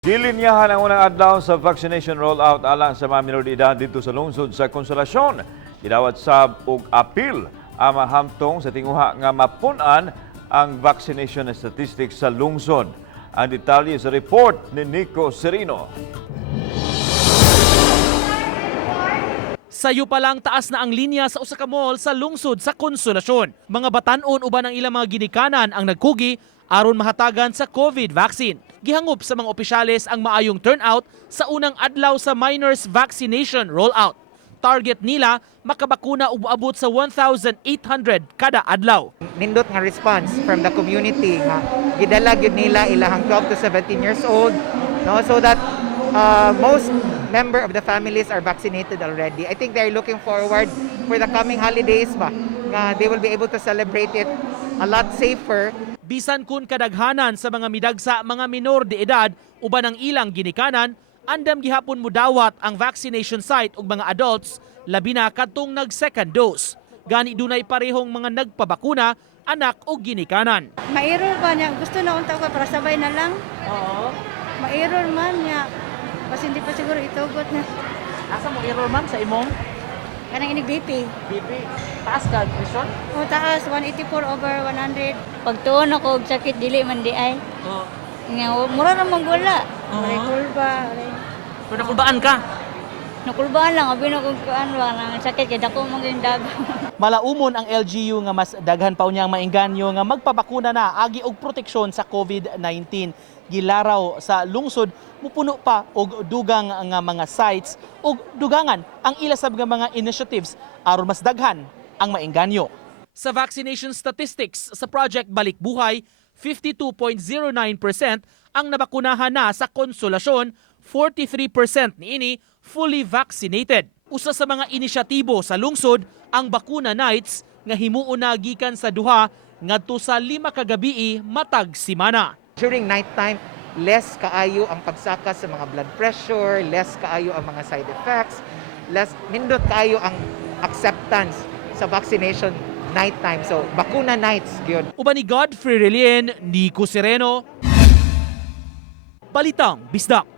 Gilinyahan ang unang adlaw sa vaccination rollout alang sa mga minor de edad dito sa lungsod sa Consolacion. Gidawat sab og apil ang mga hamtong sa tinguha nga mapun-an ang vaccination statistics sa lungsod. Ang detalye sa report ni Nico Serino. Sayo pa lang taas na ang linya sa usa ka mall sa lungsod sa Consolacion. Mga batan-on uban ang ilang mga ginikanan ang nagkugi aron mahatagan sa COVID vaccine. Gihangop sa mga opisyales ang maayong turnout sa unang adlaw sa minors vaccination rollout. Target nila makabakuna ug abot sa 1,800 kada adlaw. Nindot nga response from the community nga gidala gyud nila ilahang 12 to 17 years old, no, so that most member of the families are vaccinated already. I think they're looking forward for the coming holidays ba nga they will be able to celebrate it a lot safer. Bisan kun kadaghanan sa mga midagsa mga minor de edad uban ang ilang ginikanan, andam gihapon mudawat ang vaccination site ug mga adults labi na kadtong nag-second dose. Gani dunay parehong mga nagpabakuna, anak ug ginikanan. Mairol ba niya? Gusto na unta ko para sabay na lang. Oo. Mairol man niya. Kasi hindi pa siguro itugot na. Asa mo error man sa imong Kanang inig BP. BP? Taas ka presyon? O taas, 184/100. Pag tuon ako og sakit dili man di ay. Oo. Nga mura ra man gula. Maray kulba. Pero nakulbaan ka. Nakulbaan lang abi na kung kuan wa nang sakit kay dako maging dag. Malaumon ang LGU nga mas daghan pa unyang maengganyo nga magpabakuna na agi og proteksyon sa COVID-19. Gilaraw sa lungsod mupuno pa og dugang nga mga sites ug dugangan ang ilasab nga mga initiatives aron mas daghan ang maengganyo. Sa vaccination statistics sa Project Balik Buhay, 52.09% ang nabakunahan na sa Consolacion, 43% niini fully vaccinated. Usa sa mga inisyatibo sa lungsod ang bakuna nights nga himuon na gikan sa duha ngadto sa 5 ka gabii matag semana. During nighttime, less kaayo ang pagsaka sa mga blood pressure, less kaayo ang mga side effects, less nindot kaayo ang acceptance sa vaccination nighttime. So, bakuna nights gyud. Uban ni Godfrey Relien, Nico Sereno, Balitang Bisdak.